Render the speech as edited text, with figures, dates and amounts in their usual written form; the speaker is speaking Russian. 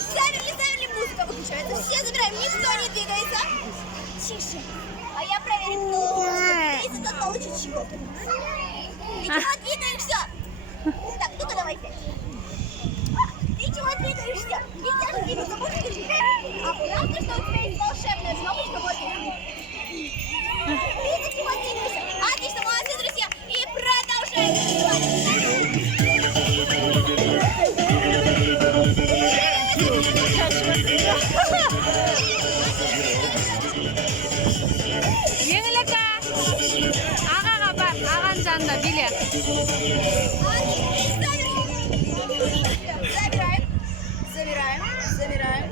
Замерли, музыка выключается. Все забираем, никто не двигается. Тише. А я проверю, кто двигается, тот получит чего. Ты чего двигаешься? Так, ну-ка давай пять. Ты чего двигаешься? Нельзя же двигаться, можешь двигаться. А правда, что у тебя есть волшебная кнопочка вот эта? Ты чего двигаешься? Отлично, молодцы, друзья. И продолжаем. Жеңіл ака, ағаға бар, ағаның жанында биле. Забираем, забираем, забираем.